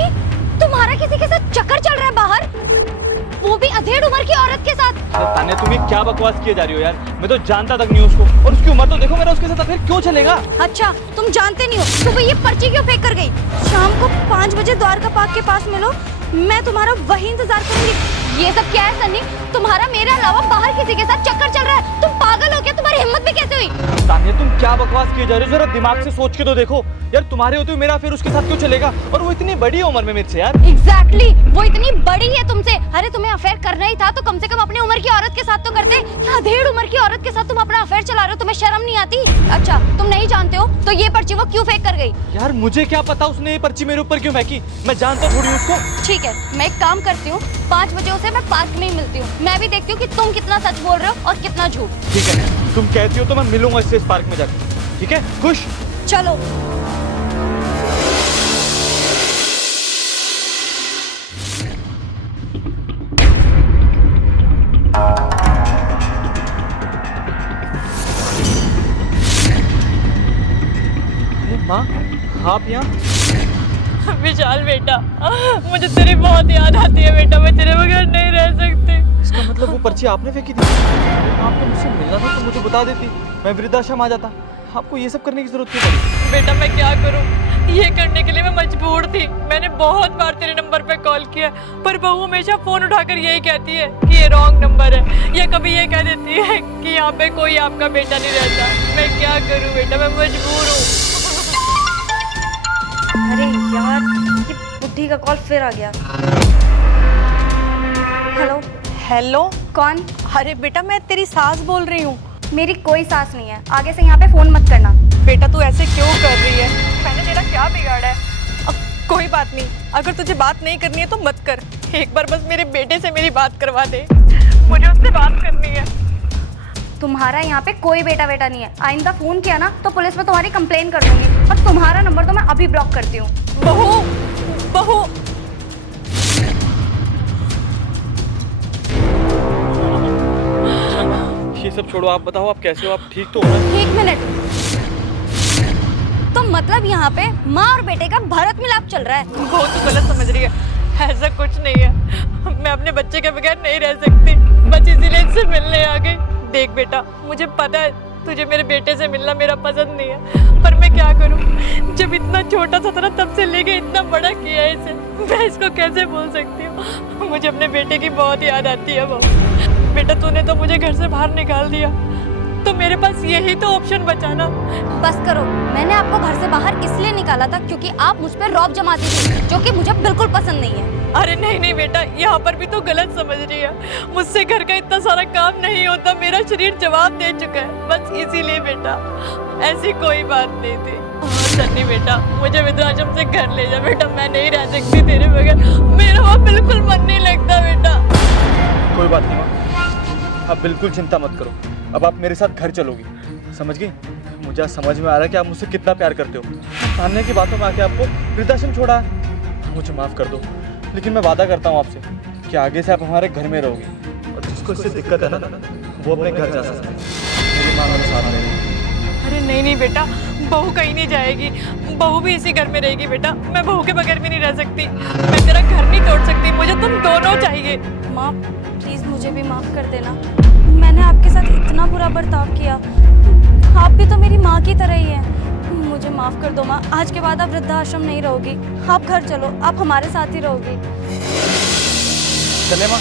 पर्ची, तुम्हारा किसी के साथ चक्कर चल रहा है बाहर, वो भी अधेड़ उम्र की औरत के साथ। तान्या तुम ये क्या बकवास किए जा रही हो यार, मैं तो जानता तक नहीं उसको, और उसकी उम्र तो देखो, मेरा उसके साथ अफेयर क्यों चलेगा। अच्छा तुम जानते नहीं हो तो वो ये पर्ची क्यों फेंक कर गई? शाम को 5 बजे द्वारका पार्क के पास मिलो, मैं तुम्हारा वही इंतजार करूंगी। ये सब क्या है सन्नी? तुम्हारा मेरे अलावा बाहर किसी के साथ चक्कर चल रहा है, तुम पागल हो क्या? तुम्हारी हिम्मत भी कैसे हुई? तान्या तुम क्या बकवास किए जा रहे हो, जरा दिमाग से सोच के तो देखो यार, तुम्हारे होते हुए मेरा फिर उसके साथ क्यों चलेगा, और वो इतनी बड़ी उम्र में मेरे से यार। एग्जैक्टली, वो इतनी बड़ी है तुमसे। अरे तुम्हें अफेयर करना ही था तो कम से कम अपनी उम्र की औरत के साथ तो करते। अधेड़ उम्र की औरत के साथ तुम अपना अफेयर चला रहे हो, तुम्हें शर्म नहीं आती? अच्छा तुम नहीं जानते हो तो ये पर्ची वो क्यों फेंक कर गई? यार मुझे क्या पता उसने ये पर्ची मेरे ऊपर क्यों फेंकी, मैं जानता थोड़ी उसको। ठीक है, मैं एक काम करती हूँ, 5 बजे उसे मैं पार्क में ही मिलती हूँ, मैं भी देखती हूँ कि तुम कितना सच बोल रहे हो और कितना झूठ। ठीक है, तुम कहती हो तो मैं मिलूंगा इससे इस पार्क में जाकर, ठीक है? खुश? चलो। माँ आप यहाँ? विशाल बेटा, मुझे तेरी बहुत याद आती है बेटा, मैं तेरे बगैर नहीं रह सकती। इसका मतलब वो पर्ची आपने फेंकी थी? आपको मुझसे मिलना था तो मुझे बता देती, मैं वृद्धाश्रम आ जाता। आपको ये सब करने की जरूरत क्यों पड़ी? बेटा मैं क्या करूं, ये करने के लिए मैं मजबूर थी। मैंने बहुत बार तेरे नंबर पे कॉल किया, पर बहू हमेशा फोन उठाकर यही कहती है कि ये रॉन्ग नंबर है, या कभी ये कह देती है कि यहाँ पे कोई आपका बेटा नहीं रहता। मैं क्या करूं बेटा, मैं मजबूर हूँ। अरे यार, ये बुद्धि का कॉल फिर आ गया। हेलो। हेलो, कौन? अरे बेटा मैं तेरी सास बोल रही हूँ। मेरी कोई सास नहीं है, आगे से यहाँ पे फोन मत करना। बेटा तू ऐसे क्यों कर रही है, मैंने तेरा क्या बिगाड़ा है? अब कोई बात नहीं, अगर तुझे बात नहीं करनी है तो मत कर। एक बार बस मेरे बेटे से मेरी बात करवा दे, मुझे उससे बात करनी है। तुम्हारा यहाँ पे कोई बेटा बेटा नहीं है। आइंदा फोन किया ना तो पुलिस में तुम्हारी कंप्लेन कर दूंगी, और तुम्हारा नंबर तो मैं अभी ब्लॉक करती हूँ। बहू, बहू। ये सब छोड़ो, आप बताओ आप कैसे हो, आप ठीक तो हो ना? 1 मिनट, तो मतलब यहाँ पे माँ और बेटे का भरत मिलाप चल रहा है? वो तो गलत समझ रही है, ऐसा कुछ नहीं है। मैं अपने बच्चे के बगैर नहीं रह सकती, बस इसीलिए इससे मिलने आ गई। देख बेटा, मुझे पता है तुझे मेरे बेटे से मिलना मेरा पसंद नहीं है, पर मैं क्या करूं, जब इतना छोटा सा था तब से लेके इतना बड़ा किया है इसे, मैं इसको कैसे बोल सकती हूँ? मुझे अपने बेटे की बहुत याद आती है बहू। बेटा तूने तो मुझे घर से बाहर निकाल दिया, तो मेरे पास यही तो ऑप्शन बचा ना। बस करो, मैंने आपको घर से बाहर इसलिए निकाला था क्योंकि आप मुझ पर रौब जमाती थी, जो कि मुझे बिल्कुल पसंद नहीं है। अरे नहीं नहीं बेटा, यहाँ पर भी तो गलत समझ रही है। मुझसे घर का इतना सारा काम नहीं होता, मेरा शरीर जवाब दे चुका है, बस इसीलिए बेटा, ऐसी कोई बात नहीं थी। सन्नी बेटा, मुझे वृद्धाश्रम से घर ले जा बेटा, मैं नहीं रह सकती तेरे बगैर, मेरा वहाँ बिल्कुल मन नहीं लगता बेटा। कोई बात नहीं माँ, आप बिल्कुल चिंता मत करो, अब आप मेरे साथ घर चलोगी, समझ गई? मुझे समझ में आ रहा है कि आप मुझसे कितना प्यार करते हो। तान्या की बातों में आके आपको वृद्धाश्रम छोड़ा है, मुझे माफ़ कर दो, लेकिन मैं वादा करता हूँ आपसे कि आगे से आप हमारे घर में रहोगे, और जिसको इससे दिक्कत है ना वो अपने घर जा सकता है। मेरी माँ मेरे साथ रहेगी। अरे नहीं नहीं बेटा, बहू कहीं नहीं जाएगी, बहू भी इसी घर में रहेगी बेटा, मैं बहू के बगैर भी नहीं रह सकती, मैं तेरा घर नहीं तोड़ सकती, मुझे तुम दोनों चाहिए। माँ प्लीज मुझे भी माफ कर देना, मैंने आपके साथ इतना बुरा बर्ताव किया, आप भी तो मेरी माँ की तरह ही हैं। मुझे माफ कर दो माँ, आज के बाद आप वृद्धाश्रम नहीं रहोगी, आप घर चलो, आप हमारे साथ ही रहोगी। चले माँ।